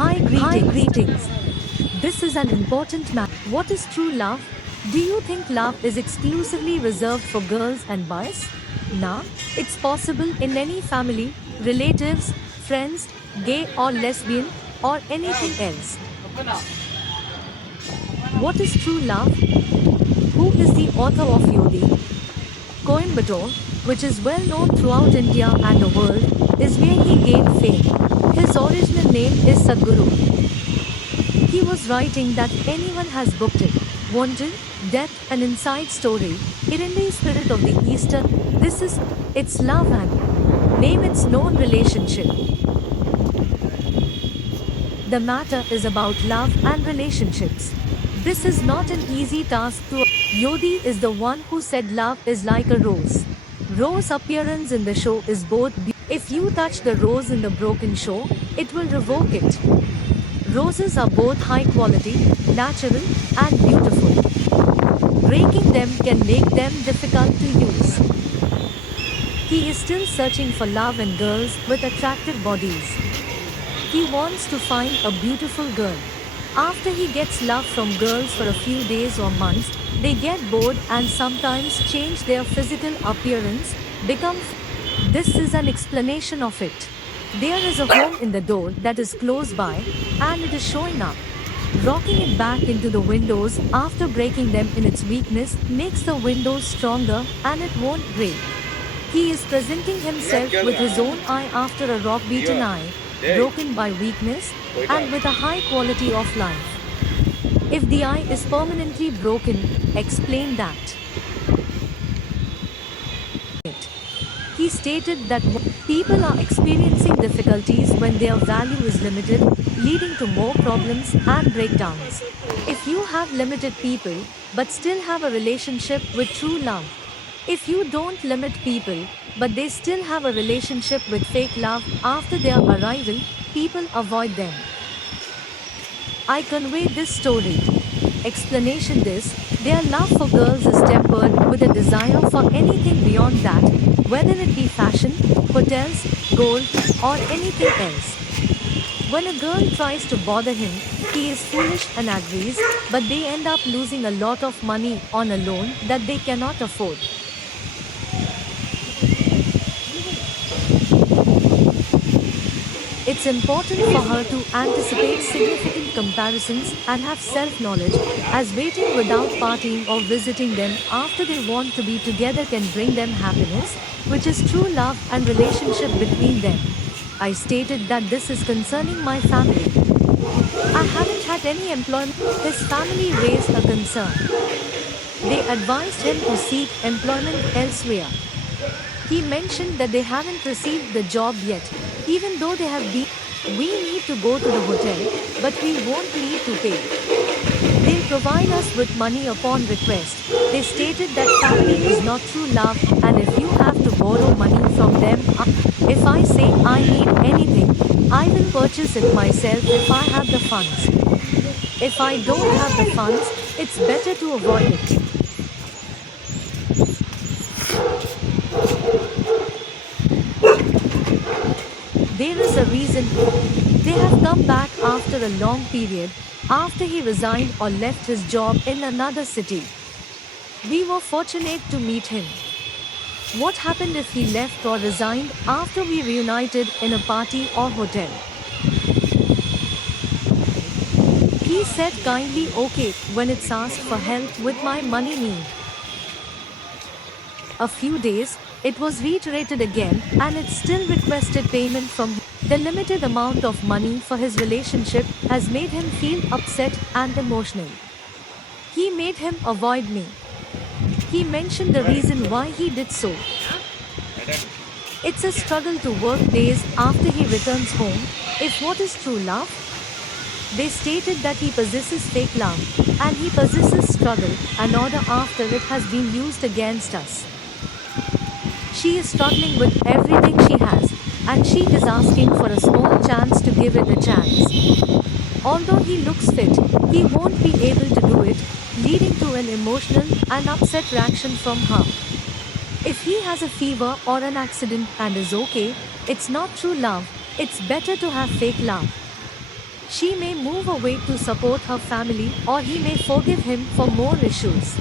Hi, greetings. This is an important matter. What is true love? Do you think love is exclusively reserved for girls and boys? Nah, it's possible in any family, relatives, friends, gay or lesbian, or anything else. What is true love? Who is the author of Yodi? Coimbatore, which is well known throughout India and the world, is where he gained fame. His original name is Sadhguru. He was writing that anyone has booked it. Wanted, Death, an inside story, Irindi spirit of the Eastern. This is, it's love and name its known relationship. The matter is about love and relationships. This is not an easy task to. Yodi is the one who said love is like a rose. Rose appearance in the show is both. If you touch the rose in the broken show, it will revoke it. Roses are both high quality, natural, and beautiful. Breaking them can make them difficult to use. He is still searching for love and girls with attractive bodies. He wants to find a beautiful girl. After he gets love from girls for a few days or months, they get bored and sometimes change their physical appearance, become. This is an explanation of it. There is a home in the door that is close by, and it is showing up. Rocking it back into the windows after breaking them in its weakness makes the windows stronger and it won't break. He is presenting himself with his own eye after a rock-beaten eye, broken by weakness, and with a high quality of life. If the eye is permanently broken, explain that. He stated that people are experiencing difficulties when their value is limited, leading to more problems and breakdowns. If you have limited people, but still have a relationship with true love. If you don't limit people, but they still have a relationship with fake love after their arrival, people avoid them. I convey this story. Explanation this, their love for girls is tempered with a desire for anything beyond that, whether it be fashion, hotels, gold, or anything else. When a girl tries to bother him, he is foolish and agrees, but they end up losing a lot of money on a loan that they cannot afford. It's important for her to anticipate significant comparisons and have self-knowledge, as waiting without partying or visiting them after they want to be together can bring them happiness, which is true love and relationship between them. I stated that this is concerning my family. I haven't had any employment. His family raised a concern. They advised him to seek employment elsewhere. He mentioned that they haven't received the job yet, even though they have been. We need to go to the hotel, but we won't need to pay. They'll provide us with money upon request. They stated that family is not true love, and if you have to borrow money from them, if I say I need anything, I will purchase it myself if I have the funds. If I don't have the funds, it's better to avoid it. There is a reason. They have come back after a long period, after he resigned or left his job in another city. We were fortunate to meet him. What happened if he left or resigned after we reunited in a party or hotel? He said kindly okay when it's asked for help with my money need. A few days, it was reiterated again and it still requested payment from him. The limited amount of money for his relationship has made him feel upset and emotional. He made him avoid me. He mentioned the reason why he did so. It's a struggle to work days after he returns home. If what is true love? They stated that he possesses fake love, and he possesses struggle, an order after it has been used against us. She is struggling with everything she has, and she is asking for a small chance to give it a chance. Although he looks fit, he won't be able to do it, leading to an emotional and upset reaction from her. If he has a fever or an accident and is okay, it's not true love, it's better to have fake love. She may move away to support her family, or he may forgive him for more issues.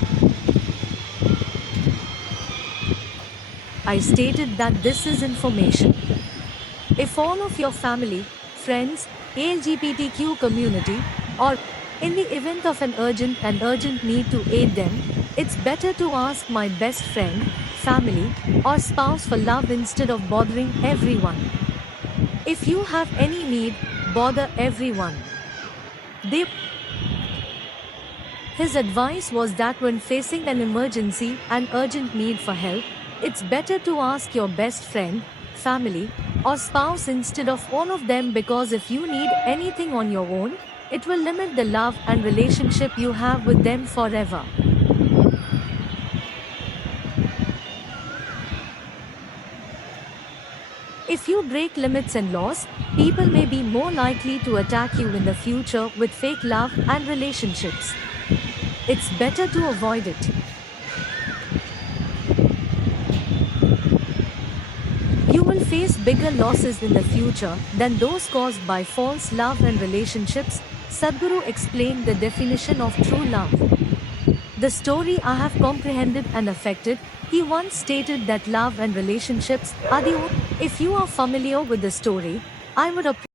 I stated that this is information. If all of your family, friends, LGBTQ community, or in the event of an urgent need to aid them, it's better to ask my best friend, family, or spouse for love instead of bothering everyone. If you have any need, bother everyone. They His advice was that when facing an emergency and urgent need for help, it's better to ask your best friend, family, or spouse instead of all of them, because if you need anything on your own, it will limit the love and relationship you have with them forever. If you break limits and laws, people may be more likely to attack you in the future with fake love and relationships. It's better to avoid it. You will face bigger losses in the future than those caused by false love and relationships. Sadhguru explained the definition of true love. The story I have comprehended and affected. He once stated that love and relationships are the only. If you are familiar with the story, I would appreciate